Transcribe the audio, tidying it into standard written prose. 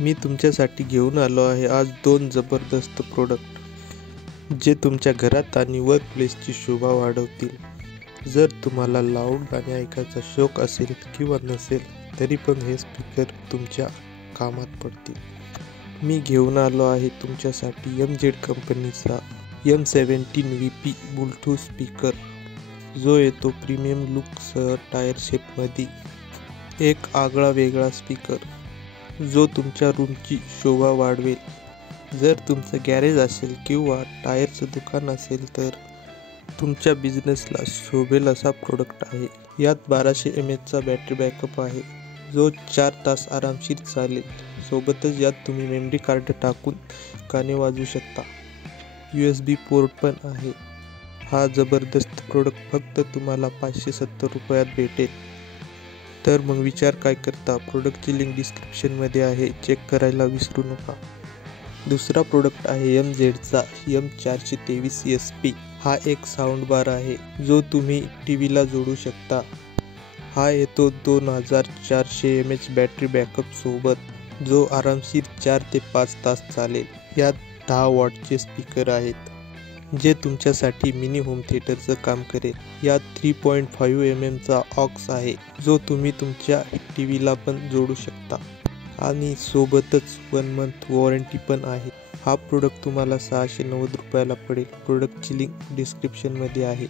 मी तुमच्यासाठी घेऊन आलो आहे आज दोन जबरदस्त प्रोडक्ट जे तुमच्या घरात आणि वर्कप्लेसची शोभा वाढवतील। जर तुम्हाला लाऊड गाणे ऐकायचा शौक असेल किंवा नसेल तरी पण हे स्पीकर तुमच्या कामात पडतील। मी घेऊन आलो आहे तुमच्यासाठी MZ कंपनीचा M17VP ब्लूटूथ स्पीकर, जो येतो प्रीमियम लुकसह टायर शेपमध्ये। एक आगळा वेगळा स्पीकर जो तुमच्या रूमची शोभा वाढवेल। जर तुमचं गॅरेज असेल किंवा टायरचं दुकान असेल तर तुमच्या बिझनेसला शोभेल असा प्रोडक्ट आहे। यात 1200 mAhचा बॅटरी बॅकअप आहे जो 4 तास आरामशीर चालेल। सोबतच यात तुम्ही मेमरी कार्ड टाकून गाणे वाजवू शकता। USB पोर्ट पण आहे। हा जबरदस्त प्रोडक्ट फक्त तुम्हाला 570 रुपयात भेटेल। तर मग विचार काय करता, प्रोडक्टची लिंक डिस्क्रिप्शनमध्ये आहे, चेक करायला विसरू नका। दुसरा प्रोडक्ट आहे MZचा M423SP। हा एक साऊंड बार आहे जो तुम्ही टीव्हीला जोडू शकता। हा येतो 2400 mAh बॅटरी बॅकअप सोबत, जो आरामशीर 4 ते 5 तास चालेल। यात 10 वॉटचे स्पीकर आहेत जे तुमच्यासाठी मिनी होम थिएटरचं काम करेल। यात 3.5 mmचा ऑक्स आहे जो तुम्ही तुमच्या टीव्हीला पण जोडू शकता आणि सोबतच 1 मंथ वॉरंटी पण आहे। हा प्रोडक्ट तुम्हाला 690 रुपयाला पडेल। प्रोडक्टची लिंक डिस्क्रिप्शनमध्ये आहे।